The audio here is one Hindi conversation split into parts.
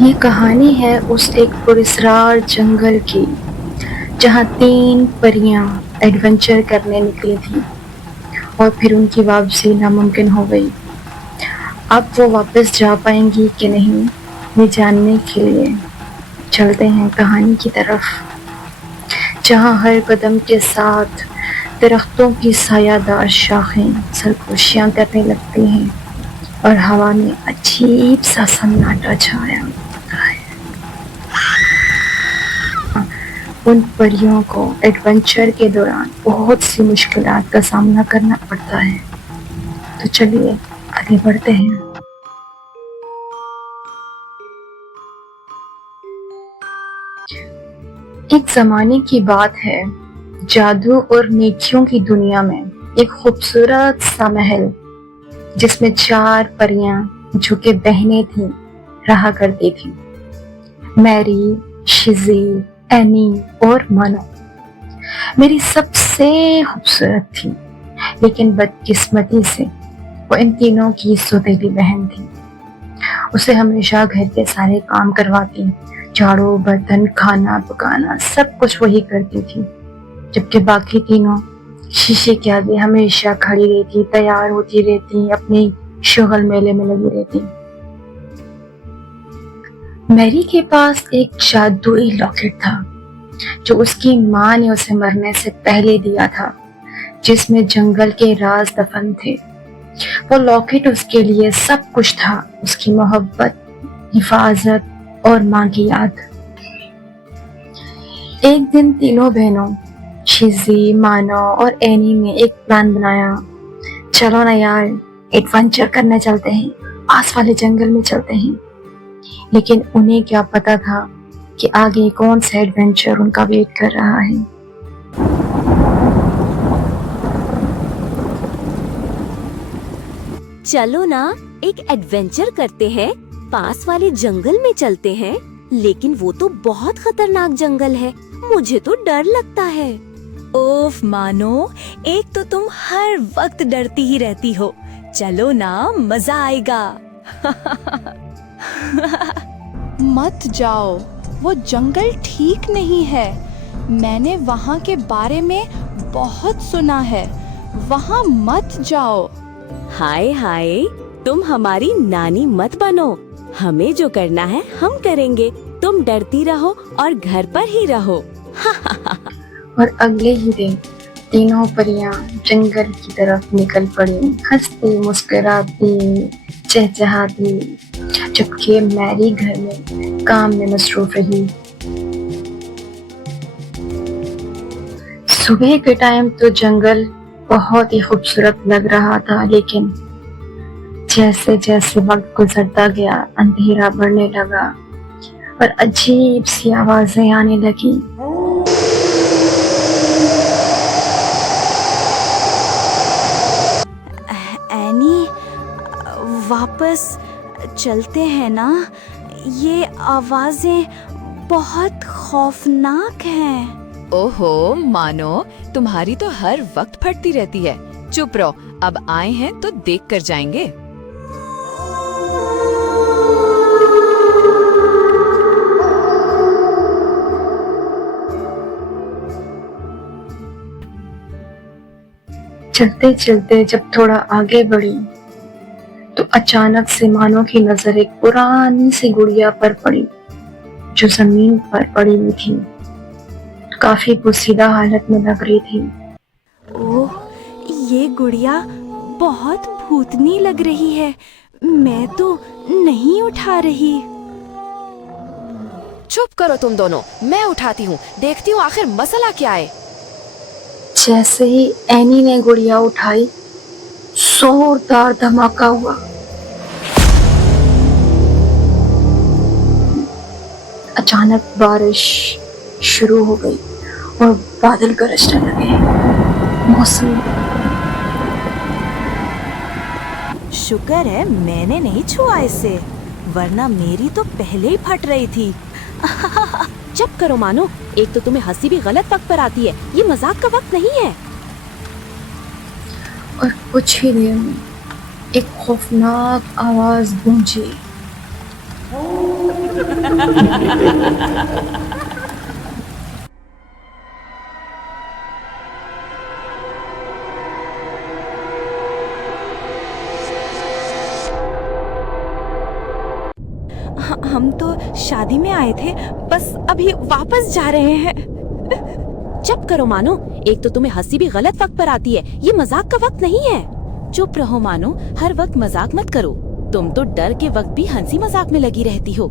ये कहानी है उस एक पुरस्रार जंगल की जहाँ 3 परियां एडवेंचर करने निकली थी और फिर उनकी वापसी नामुमकिन हो गई। अब वो वापस जा पाएंगी कि नहीं, ये जानने के लिए चलते हैं कहानी की तरफ, जहाँ हर कदम के साथ दरख्तों की सायादार शाखें सरगोशियाँ करने लगती हैं और हवा में अजीब सा सन्नाटा छाया होता है। उन परियों को एडवेंचर के दौरान बहुत सी मुश्किलात का सामना करना पड़ता है। तो चलिए आगे बढ़ते हैं। एक जमाने की बात है, जादू और नेकियों की दुनिया में एक खूबसूरत सा महल जिसमें 4 परियां जो कि बहनें थीं रहा करती थीं। मैरी, शिजी, एनी और मानो मेरी सबसे खूबसूरत थी, लेकिन बदकिस्मती से वो इन तीनों की सौतेली बहन थी। उसे हमेशा घर के सारे काम करवाती, झाड़ू, बर्तन, खाना पकाना सब कुछ वही करती थी, जबकि बाकी तीनों शीशे के आगे हमेशा खड़ी रहती, तैयार होती रहती, अपनी शुगल मेले में लगी रहती। मैरी के पास एक जादुई लॉकेट था जो उसकी माँ ने उसे मरने से पहले दिया था, जिसमें जंगल के राज दफन थे। वो लॉकेट उसके लिए सब कुछ था, उसकी मोहब्बत, हिफाजत और माँ की याद। एक दिन तीनों बहनों शिजी, मानो और एनी ने एक प्लान बनाया। चलो ना यार, एडवेंचर करने चलते हैं, पास वाले जंगल में चलते हैं। लेकिन उन्हें क्या पता था कि आगे कौन सा एडवेंचर उनका वेट कर रहा है। चलो ना, एक एडवेंचर करते हैं, पास वाले जंगल में चलते हैं। लेकिन वो तो बहुत खतरनाक जंगल है, मुझे तो डर लगता है। ओफ मानो, एक तो तुम हर वक्त डरती ही रहती हो। चलो ना, मजा आएगा। मत जाओ, वो जंगल ठीक नहीं है। मैंने वहाँ के बारे में बहुत सुना है, वहाँ मत जाओ। हाय हाय, तुम हमारी नानी मत बनो। हमें जो करना है हम करेंगे, तुम डरती रहो और घर पर ही रहो। और अगले ही दिन तीनों परियां जंगल की तरफ निकल पड़ी, हंसती, मुस्कुराती, चहचहाती, जबकि मैरी घर में काम में मसरूफ रही। सुबह के टाइम तो जंगल बहुत ही खूबसूरत लग रहा था, लेकिन जैसे जैसे वक्त गुजरता गया अंधेरा बढ़ने लगा और अजीब सी आवाजें आने लगी। एनी, वापस चलते हैं ना? ये आवाजें बहुत खौफनाक हैं। ओहो मानो, तुम्हारी तो हर वक्त फटती रहती है। चुप रहो, अब आए हैं तो देख कर जाएंगे। चलते चलते जब थोड़ा आगे बढ़ी तो अचानक से मानो की नजर एक पुरानी सी गुड़िया पर पड़ी जो जमीन पर पड़ी हुई थी, काफी पोसीदा हालत में लग रही थी। ओह, ये गुड़िया बहुत भूतनी लग रही है। मैं तो नहीं उठा रही। चुप करो तुम दोनों, मैं उठाती हूँ, देखती हूँ आखिर मसला क्या है। जैसे ही एनी ने गुड़िया उठाई, जोरदार धमाका हुआ। अचानक बारिश शुरू हो गई और बादल गरजने लगे। मौसम शुक्र है मैंने नहीं छुआ इसे, वरना मेरी तो पहले ही फट रही थी। चुप करो मानो, एक तो तुम्हें हंसी भी गलत वक्त पर आती है, ये मजाक का वक्त नहीं है। और कुछ ही देर में एक खौफनाक आवाज गूंजी। हम तो शादी में आए थे, बस अभी वापस जा रहे हैं। चुप करो मानो, एक तो तुम्हें हंसी भी गलत वक्त पर आती है, ये मजाक का वक्त नहीं है। चुप रहो मानो, हर वक्त मजाक मत करो। तुम तो डर के वक्त भी हंसी मजाक में लगी रहती हो।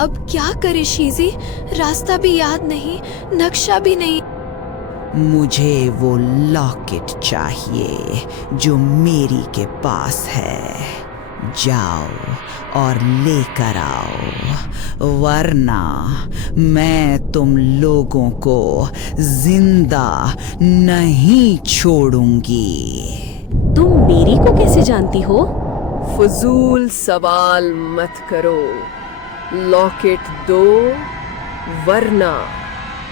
अब क्या करे शीजी, रास्ता भी याद नहीं, नक्शा भी नहीं। मुझे वो लॉकेट चाहिए जो मेरी के पास है। जाओ और लेकर आओ, वरना मैं तुम लोगों को जिंदा नहीं छोड़ूंगी। तुम मेरी को कैसे जानती हो? फजूल सवाल मत करो। लॉकेट दो, वरना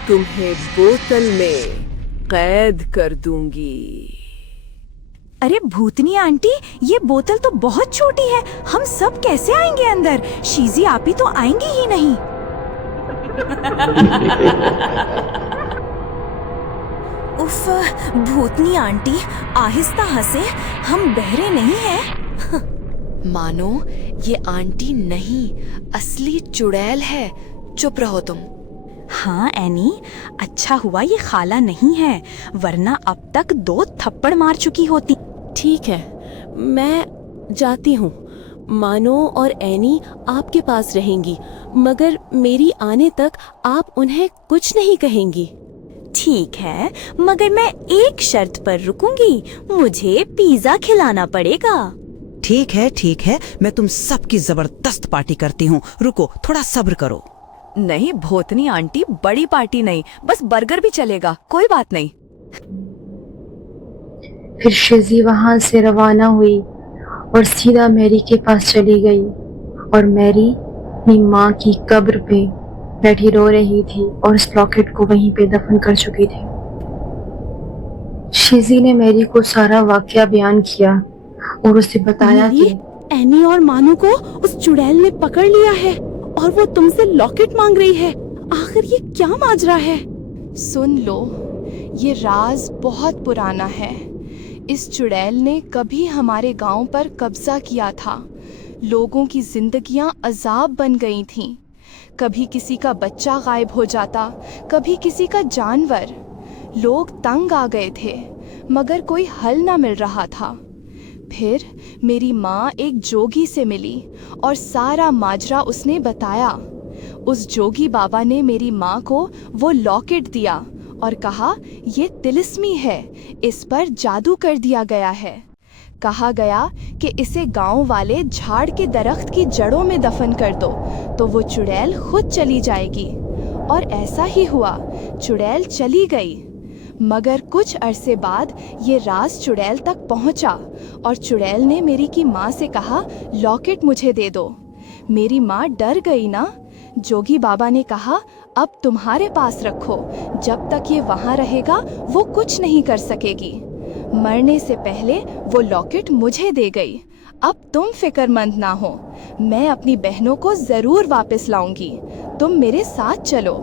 तुम्हें बोतल में कैद कर दूंगी। अरे भूतनी आंटी, ये बोतल तो बहुत छोटी है, हम सब कैसे आएंगे अंदर? शीजी आप ही तो आएंगी ही नहीं। उफ, भूतनी आंटी आहिस्ता हंसे, हम बहरे नहीं हैं। मानो ये आंटी नहीं, असली चुड़ैल है। चुप रहो तुम। हाँ एनी, अच्छा हुआ ये खाला नहीं है, वरना अब तक 2 थप्पड़ मार चुकी होती। ठीक है, मैं जाती हूँ। मानो और एनी आपके पास रहेंगी, मगर मेरी आने तक आप उन्हें कुछ नहीं कहेंगी। ठीक है, मगर मैं एक शर्त पर रुकूंगी, मुझे पिज्जा खिलाना पड़ेगा। ठीक है, मैं तुम सबकी जबरदस्त पार्टी करती हूँ। रुको, थोड़ा सब्र करो। नहीं भूतनी आंटी, बड़ी पार्टी नहीं, बस बर्गर भी चलेगा, कोई बात नहीं। फिर शिजी वहां से रवाना हुई और सीधा मैरी के पास चली गई, और मैरी अपनी माँ की कब्र पे बैठी रो रही थी और उस लॉकेट को वहीं पे दफन कर चुकी थी। शिजी ने मैरी को सारा वाकया बयान किया और उसे बताया मैरी, कि एनी और मानो को उस चुड़ैल ने पकड़ लिया है और वो तुमसे लॉकेट मांग रही है। आखिर ये क्या माजरा है? सुन लो, ये राज बहुत पुराना है। इस चुड़ैल ने कभी हमारे गांव पर कब्जा किया था। लोगों की जिंदगियां अजाब बन गई थीं। कभी किसी का बच्चा गायब हो जाता, कभी किसी का जानवर। लोग तंग आ गए थे, मगर कोई हल ना मिल रहा था। फिर मेरी माँ एक जोगी से मिली और सारा माजरा उसने बताया। उस जोगी बाबा ने मेरी माँ को वो लॉकेट दिया और कहा, ये तिलिस्मी है, इस पर जादू कर दिया गया है। कहा गया कि इसे गांव वाले झाड़ के दरख्त की जड़ों में दफन कर दो तो वो चुड़ैल खुद चली जाएगी। और ऐसा ही हुआ, चुड़ैल चली गई। मगर कुछ अरसे बाद ये राज चुड़ैल तक पहुंचा और चुड़ैल ने मेरी की माँ से कहा, लॉकेट मुझे दे दो। मेरी माँ डर गई ना। जोगी बाबा ने कहा, अब तुम्हारे पास रखो, जब तक ये वहाँ रहेगा वो कुछ नहीं कर सकेगी। मरने से पहले वो लॉकेट मुझे दे गई। अब तुम फिक्रमंद ना हो, मैं अपनी बहनों को जरूर वापस लाऊंगी। तुम मेरे साथ चलो।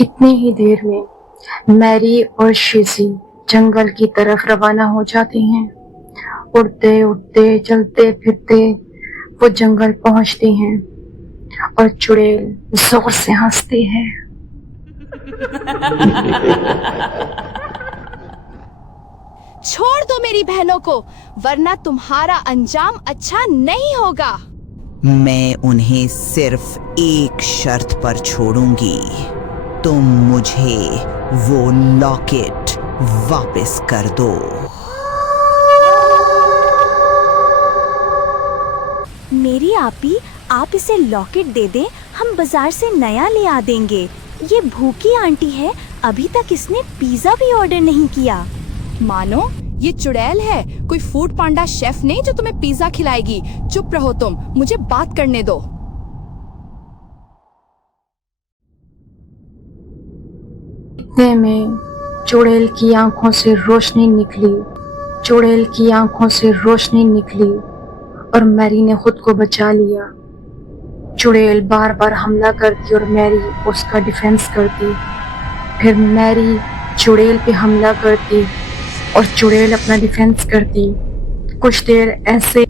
इतनी ही देर में मैरी और शिजी जंगल की तरफ रवाना हो जाते हैं। उड़ते उड़ते चलते फिरते वो जंगल पहुंचते हैं और चुड़ैल जोर से हंसती है। छोड़ दो मेरी बहनों को, वरना तुम्हारा अंजाम अच्छा नहीं होगा। मैं उन्हें सिर्फ एक शर्त पर छोड़ूंगी, तुम मुझे वो लॉकेट वापस कर दो। मेरी आपी, आप इसे लॉकेट दे दें, हम बाजार से नया ले आ देंगे। ये भूखी आंटी है, अभी तक इसने पिज्जा भी ऑर्डर नहीं किया। मानो ये चुड़ैल है, कोई फूड पांडा शेफ नहीं जो तुम्हें पिज्जा खिलाएगी। चुप रहो तुम, मुझे बात करने दो। इतने में चुड़ैल की आंखों से रोशनी निकली। चुड़ैल की आंखों से रोशनी निकली और मैरी ने खुद को बचा लिया चुड़ैल बार बार हमला करती और मैरी उसका डिफेंस करती। फिर मैरी चुड़ैल पे हमला करती और चुड़ैल अपना डिफेंस करती। कुछ देर ऐसे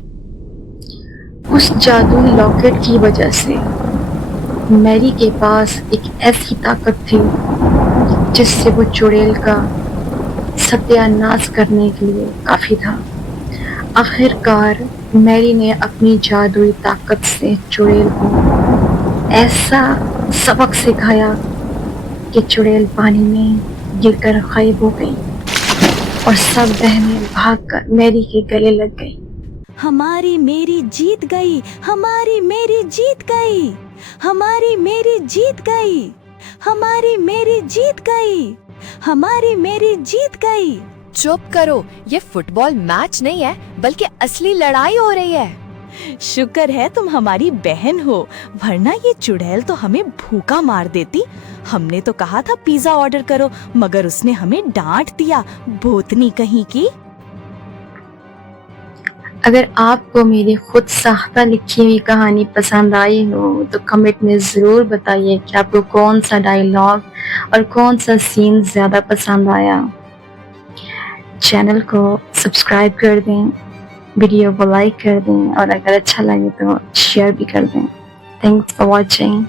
उस जादुई लॉकेट की वजह से मैरी के पास एक ऐसी ताकत थी जिससे वो चुड़ैल का सत्यानाश करने के लिए काफी था। आखिरकार मैरी ने अपनी जादुई ताकत से चुड़ैल को ऐसा सबक सिखाया कि चुड़ैल पानी में गिरकर गायब हो गई और सब बहनें भागकर मैरी के गले लग गई। हमारी मेरी जीत गई, हमारी मेरी जीत गई, हमारी मेरी जीत गई, हमारी मेरी जीत गई, हमारी मेरी जीत गई। चुप करो, ये फुटबॉल मैच नहीं है बल्कि असली लड़ाई हो रही है। शुक्र है तुम हमारी बहन हो, वरना ये चुड़ैल तो हमें भूखा मार देती। हमने तो कहा था पिज्जा ऑर्डर करो, मगर उसने हमें डांट दिया, भूतनी कहीं की। अगर आपको मेरी खुद साख्ता लिखी हुई कहानी पसंद आई हो तो कमेंट में ज़रूर बताइए कि आपको कौन सा डायलॉग और कौन सा सीन ज़्यादा पसंद आया। चैनल को सब्सक्राइब कर दें, वीडियो को लाइक कर दें और अगर अच्छा लगे तो शेयर भी कर दें। Thanks for watching.